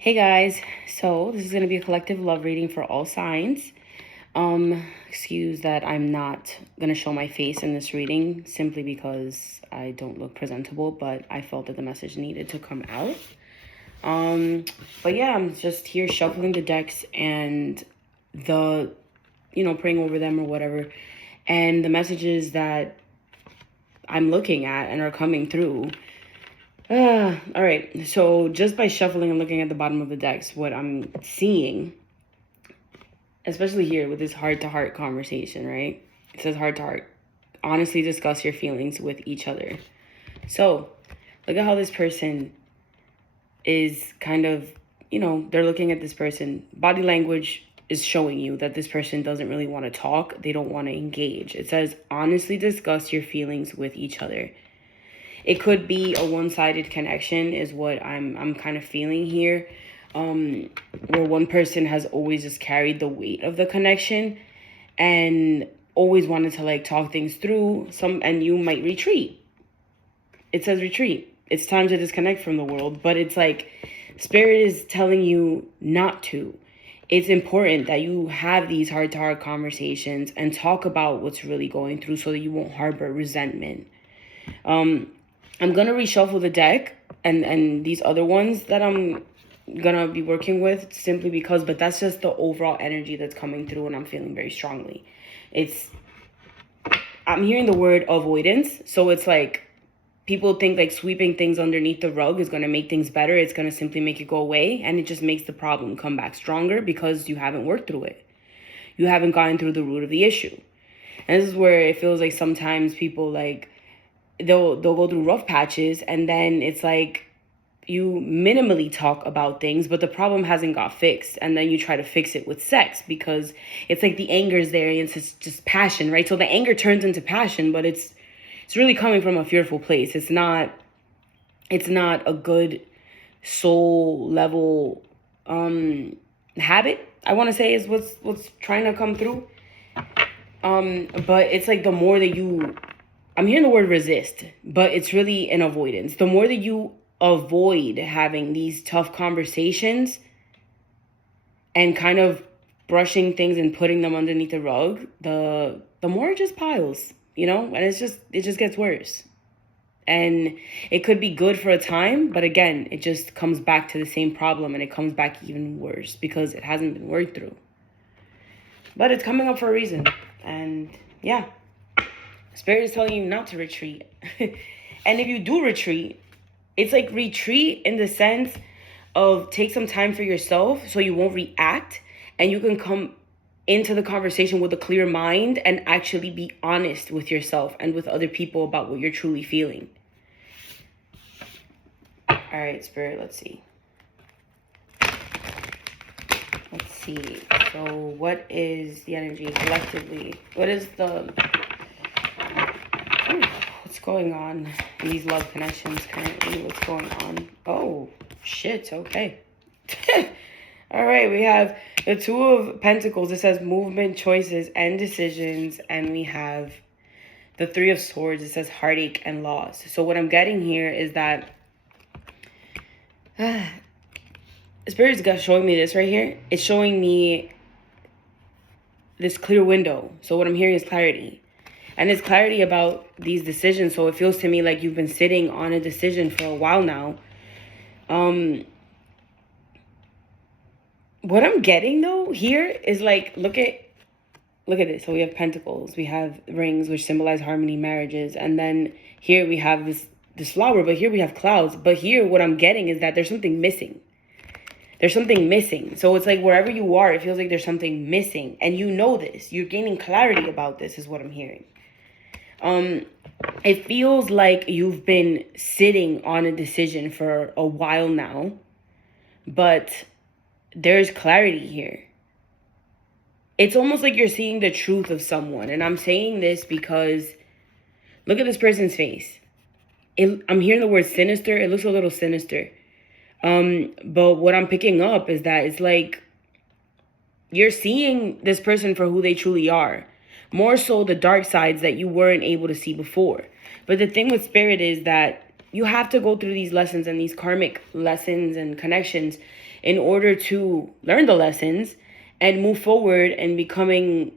Hey guys, so this is going to be a collective love reading for all signs. Excuse that I'm not going to show my face in this reading simply because I don't look presentable, but I felt that the message needed to come out. But yeah, I'm just here shuffling the decks and praying over them or whatever. And the messages that I'm looking at and are coming through. All right, so just by shuffling and looking at the bottom of the decks, what I'm seeing, especially here with this heart-to-heart conversation, right? It says heart-to-heart. Honestly discuss your feelings with each other. So look at how this person is kind of, they're looking at this person. Body language is showing you that this person doesn't really want to talk. They don't want to engage. It says honestly discuss your feelings with each other. It could be a one-sided connection is what I'm kind of feeling here, where one person has always just carried the weight of the connection and always wanted to talk things through and you might retreat. It says retreat. It's time to disconnect from the world, but it's like Spirit is telling you not to. It's important that you have these heart-to-heart conversations and talk about what's really going through so that you won't harbor resentment. I'm going to reshuffle the deck and these other ones that I'm going to be working with simply because, but that's just the overall energy that's coming through and I'm feeling very strongly. I'm hearing the word avoidance. So it's like people think like sweeping things underneath the rug is going to make things better. It's going to simply make it go away. And it just makes the problem come back stronger because you haven't worked through it. You haven't gotten through the root of the issue. And this is where it feels like sometimes people they'll go through rough patches and then it's like you minimally talk about things, but the problem hasn't got fixed. And then you try to fix it with sex because it's like the anger is there and it's just passion, right? So the anger turns into passion, but it's really coming from a fearful place. It's not a good soul level habit, I want to say is what's trying to come through. But it's like the more that I'm hearing the word resist, but it's really an avoidance. The more that you avoid having these tough conversations and kind of brushing things and putting them underneath the rug, the more it just piles, and it just gets worse. And it could be good for a time, but again, it just comes back to the same problem and it comes back even worse because it hasn't been worked through. But it's coming up for a reason. And yeah. Spirit is telling you not to retreat. And if you do retreat, it's like retreat in the sense of take some time for yourself so you won't react and you can come into the conversation with a clear mind and actually be honest with yourself and with other people about what you're truly feeling. All right, Spirit, let's see. Let's see. So what is the energy collectively? What's going on in these love connections currently? What's going on? Oh, shit. Okay. All right. We have the Two of Pentacles. It says movement, choices, and decisions. And we have the Three of Swords. It says heartache and loss. So what I'm getting here is that Spirit's showing me this right here. It's showing me this clear window. So what I'm hearing is clarity. And it's clarity about these decisions. So it feels to me like you've been sitting on a decision for a while now. What I'm getting though here is like, look at it. So we have pentacles, we have rings, which symbolize harmony, marriages. And then here we have this flower, but here we have clouds. But here what I'm getting is that there's something missing. There's something missing. So it's like wherever you are, it feels like there's something missing. And you know this. You're gaining clarity about this is what I'm hearing. It feels like you've been sitting on a decision for a while now, but there's clarity here. It's almost like you're seeing the truth of someone. And I'm saying this because look at this person's face. I'm hearing the word sinister. It looks a little sinister. But what I'm picking up is that it's like you're seeing this person for who they truly are. More so the dark sides that you weren't able to see before. But the thing with Spirit is that you have to go through these lessons and these karmic lessons and connections in order to learn the lessons and move forward and becoming,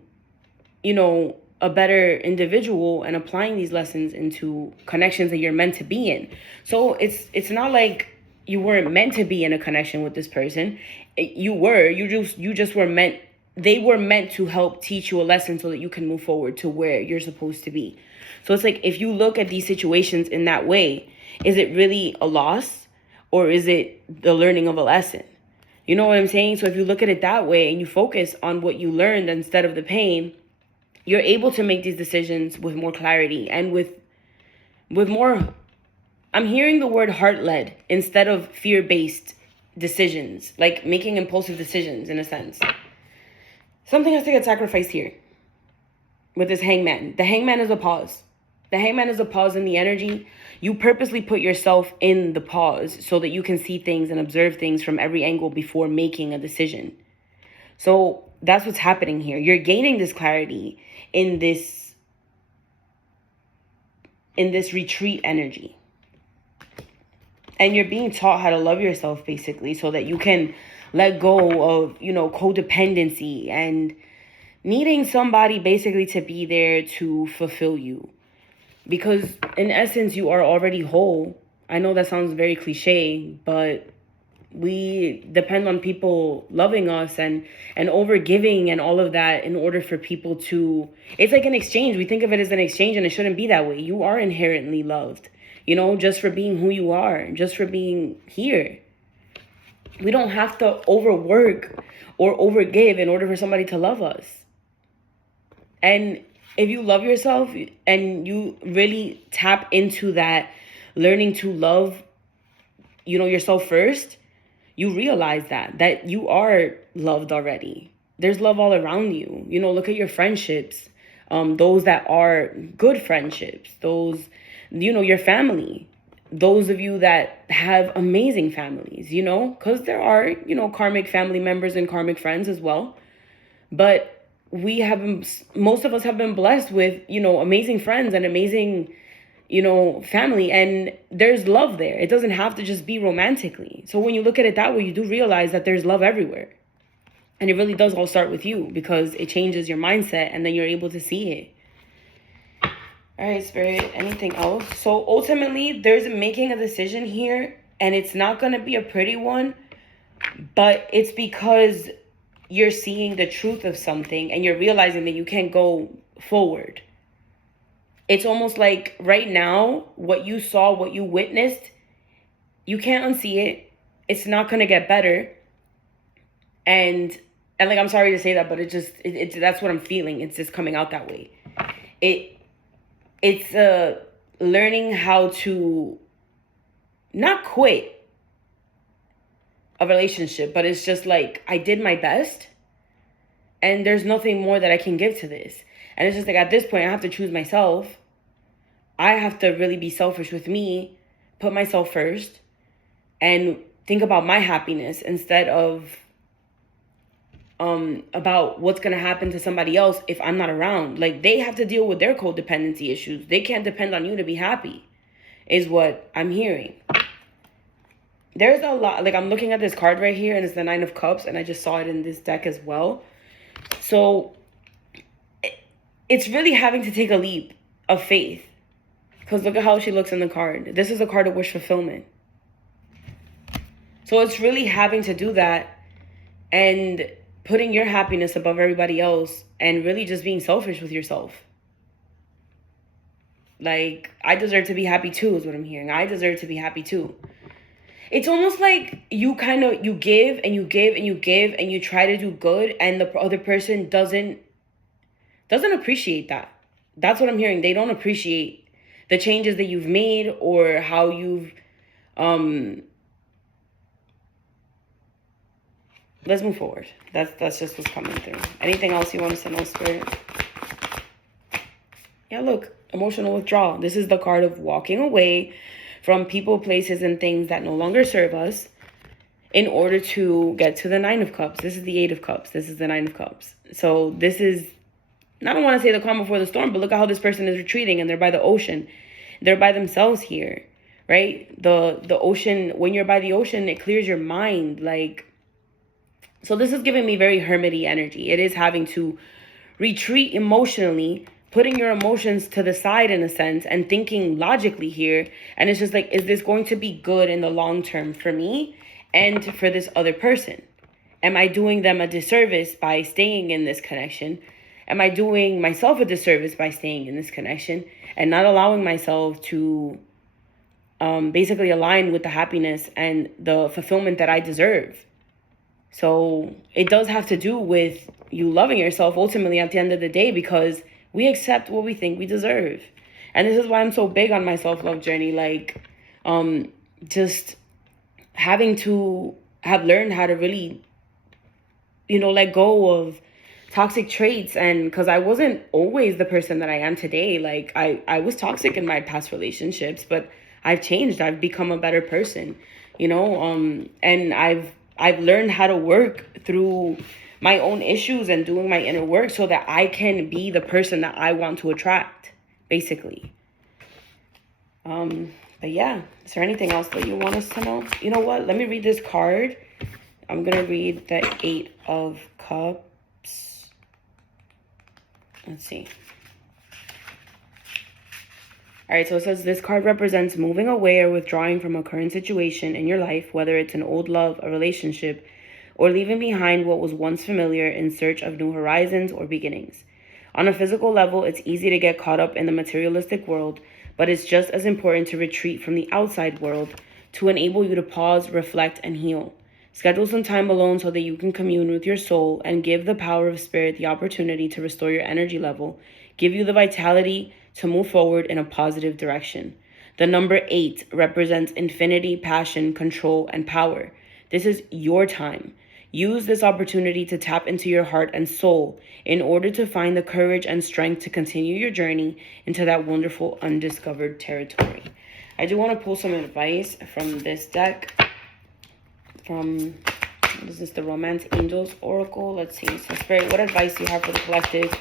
a better individual and applying these lessons into connections that you're meant to be in. So it's not like you weren't meant to be in a connection with this person. You just were meant, they were meant to help teach you a lesson so that you can move forward to where you're supposed to be. So it's like, if you look at these situations in that way, is it really a loss or is it the learning of a lesson? You know what I'm saying? So if you look at it that way and you focus on what you learned instead of the pain, you're able to make these decisions with more clarity and with more, I'm hearing the word heart-led instead of fear-based decisions, like making impulsive decisions in a sense. Something has to get sacrificed here with this hangman. The hangman is a pause. The hangman is a pause in the energy. You purposely put yourself in the pause so that you can see things and observe things from every angle before making a decision. So that's what's happening here. You're gaining this clarity in this retreat energy. And you're being taught how to love yourself, basically, so that you can let go of, codependency and needing somebody basically to be there to fulfill you. Because in essence, you are already whole. I know that sounds very cliche, but we depend on people loving us and over giving and all of that in order for people to, it's like an exchange. We think of it as an exchange, and it shouldn't be that way. You are inherently loved, just for being who you are, just for being here. We don't have to overwork or overgive in order for somebody to love us. And if you love yourself and you really tap into that, learning to love, yourself first, you realize that you are loved already. There's love all around you. Look at your friendships, those that are good friendships, those, your family, those of you that have amazing families, because there are, karmic family members and karmic friends as well. But most of us have been blessed with, amazing friends and amazing, family, and there's love there. It doesn't have to just be romantically. So when you look at it that way, you do realize that there's love everywhere. And it really does all start with you, because it changes your mindset and then you're able to see it. All right, Spirit, anything else? So ultimately, there's making a decision here, and it's not going to be a pretty one, but it's because you're seeing the truth of something and you're realizing that you can't go forward. It's almost like right now, what you saw, what you witnessed, you can't unsee it. It's not going to get better. And like, I'm sorry to say that, but it's that's what I'm feeling. It's just coming out that way. It's learning how to not quit a relationship, but it's just like, I did my best and there's nothing more that I can give to this. And it's just like, at this point, I have to choose myself. I have to really be selfish with me, put myself first, and think about my happiness instead of about what's going to happen to somebody else if I'm not around. Like, they have to deal with their codependency issues. They can't depend on you to be happy, is what I'm hearing. There's a lot, like, I'm looking at this card right here, and it's the Nine of Cups, and I just saw it in this deck as well. So it's really having to take a leap of faith, because look at how she looks in the card. This is a card of wish fulfillment. So it's really having to do that and putting your happiness above everybody else and really just being selfish with yourself. Like, I deserve to be happy too, is what I'm hearing. I deserve to be happy too. It's almost like you give and you give and you give and you try to do good, and the other person doesn't appreciate that. That's what I'm hearing. They don't appreciate the changes that you've made or how you've let's move forward. That's just what's coming through. Anything else you want us to know, Spirit? Yeah, look, emotional withdrawal. This is the card of walking away from people, places, and things that no longer serve us in order to get to the Nine of Cups. This is the Eight of Cups. This is the Nine of Cups. So this is, I don't want to say the calm before the storm, but look at how this person is retreating, and they're by the ocean. They're by themselves here. right? The ocean, when you're by the ocean, it clears your mind. Like, so this is giving me very hermity energy. It is having to retreat emotionally, putting your emotions to the side in a sense and thinking logically here. And it's just like, is this going to be good in the long term for me and for this other person? Am I doing them a disservice by staying in this connection? Am I doing myself a disservice by staying in this connection and not allowing myself to basically align with the happiness and the fulfillment that I deserve? So it does have to do with you loving yourself ultimately at the end of the day, because we accept what we think we deserve. And this is why I'm so big on my self-love journey. Like, just having to have learned how to really, let go of toxic traits. And because I wasn't always the person that I am today. Like, I was toxic in my past relationships, but I've changed. I've become a better person, and I've learned how to work through my own issues and doing my inner work so that I can be the person that I want to attract, basically. But yeah, is there anything else that you want us to know? You know what? Let me read this card. I'm going to read the 8 of Cups. Let's see. All right, so it says this card represents moving away or withdrawing from a current situation in your life, whether it's an old love, a relationship, or leaving behind what was once familiar in search of new horizons or beginnings. On a physical level, it's easy to get caught up in the materialistic world, but it's just as important to retreat from the outside world to enable you to pause, reflect, and heal. Schedule some time alone so that you can commune with your soul and give the power of spirit the opportunity to restore your energy level, give you the vitality to move forward in a positive direction. The number 8 represents infinity, passion, control, and power. This is your time. Use this opportunity to tap into your heart and soul in order to find the courage and strength to continue your journey into that wonderful undiscovered territory. I do want to pull some advice from this deck. From, what is this, the Romance Angels Oracle? Let's see. So Spirit, what advice do you have for the collective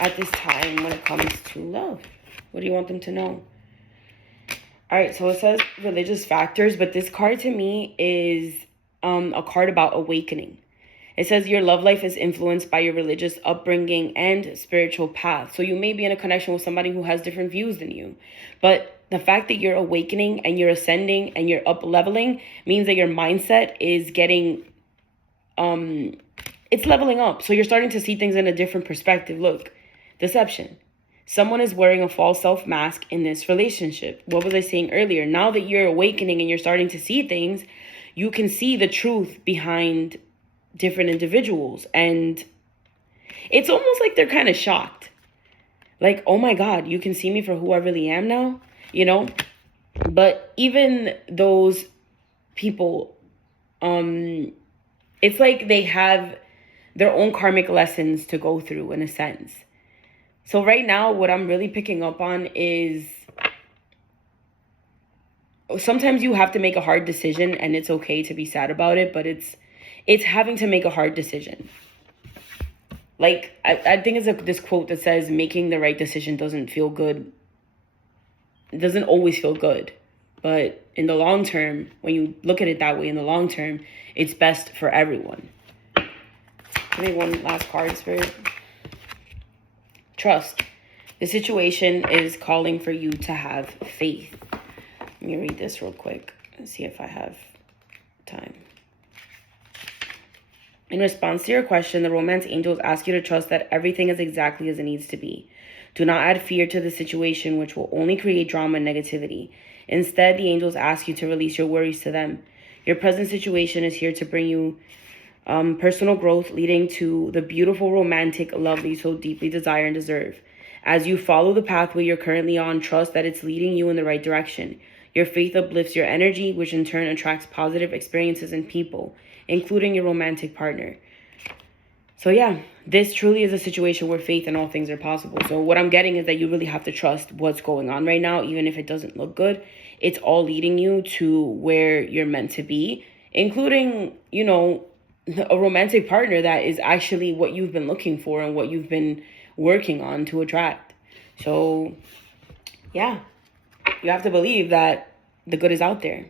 at this time when it comes to love? What do you want them to know? All right, so it says religious factors, but this card to me is a card about awakening. It says your love life is influenced by your religious upbringing and spiritual path. So you may be in a connection with somebody who has different views than you. But the fact that you're awakening and you're ascending and you're up leveling means that your mindset is getting, it's leveling up. So you're starting to see things in a different perspective. Look, deception. Someone is wearing a false self mask in this relationship. What was I saying earlier? Now that you're awakening and you're starting to see things, you can see the truth behind different individuals. And it's almost like they're kind of shocked. Like, oh my God, you can see me for who I really am now, But even those people, it's like they have their own karmic lessons to go through in a sense. So right now, what I'm really picking up on is sometimes you have to make a hard decision and it's okay to be sad about it, but it's having to make a hard decision. Like, I think it's this quote that says making the right decision doesn't feel good. It doesn't always feel good. But in the long term, when you look at it that way, in the long term, it's best for everyone. Give me one last card, Spirit. Trust. The situation is calling for you to have faith. Let me read this real quick and see if I have time. In response to your question, the Romance Angels ask you to trust that everything is exactly as it needs to be. Do not add fear to the situation, which will only create drama and negativity. Instead, the angels ask you to release your worries to them. Your present situation is here to bring you personal growth, leading to the beautiful romantic love that you so deeply desire and deserve. As you follow the pathway you're currently on, trust that it's leading you in the right direction. Your faith uplifts your energy, which in turn attracts positive experiences and people, including your romantic partner. So yeah, this truly is a situation where faith and all things are possible. So what I'm getting is that you really have to trust what's going on right now, even if it doesn't look good. It's all leading you to where you're meant to be, including, a romantic partner that is actually what you've been looking for and what you've been working on to attract. So yeah, you have to believe that the good is out there.